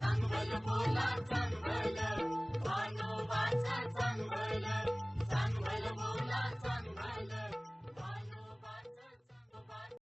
चांगलं बोला चांगलं भानोबाचं चांगलं चांगलं बोला चांगलं भानोबाचं चांगलं.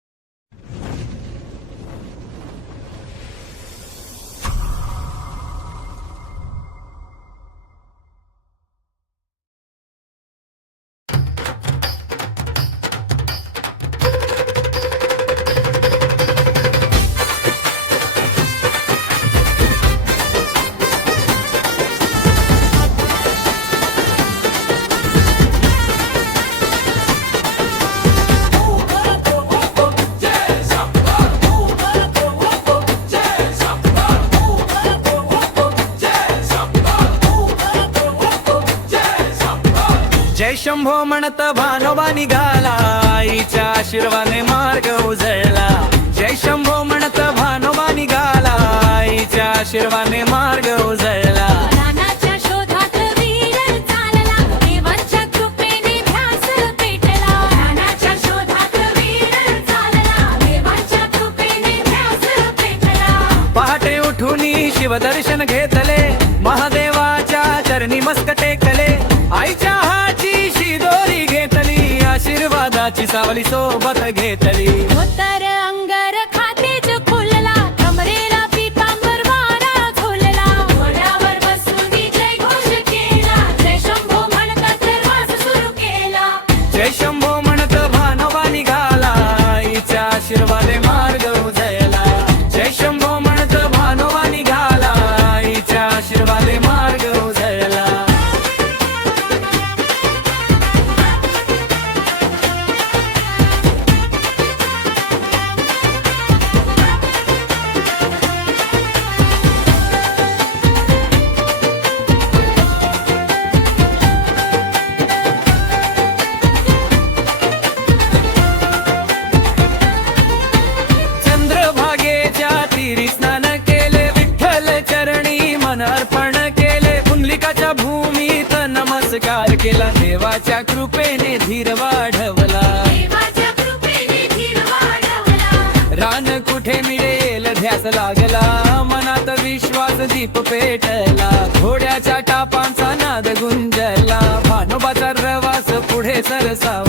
जय शंभो म्हणत भानोबा निघाला, आईच्या आशीर्वाने मार्ग उजळला. जय शंभो म्हणत भानोबा निघाला, आईच्या आशीर्वाने मार्ग उजळला. रानाच्या शोधात वीर चालला, देवाच्या कृपेने ध्यास पेटला. रानाच्या शोधात वीर चालला, देवाच्या कृपेने ध्यास पेटला. पहाटे उठून शिवदर्शन घेतले, महादेवाच्या चरणी मस्तक टेकले. आईच्या हाची शिदोरी घेतली, आशीर्वादाची सावली सोबत घेतली. धोतर अंगर खातेच खुलला, कमरेला पितांबर वारा झोलला. घोड्यावर बसून जय घोष केला, जय शंभो म्हणत प्रवास सुरू केला. जय शंभो म्हणत भानोबा निघाला, आईच्या आशीर्वादे मार्ग उजळला. जय शंभो म्हणत भानोबा निघाला, आईच्या आशीर्वादे मार्ग उजळला. चंद्रभागेच्या तीरी स्नान केले, विठ्ठल चरणी मन अर्पण केले. पुंडलिकाच्या भूमीत नमस्कार केला, देवाच्या कृपेने धीर वाढवला. देवाच्या कृपेने धीर वाढवला. रान कुठे मिळेल ध्यास लागला, मनात विश्वास दीप पेटला. घोड्याच्या टापांचा नाद गुंजला, भानोबाचा रवास पुढे सरसावला.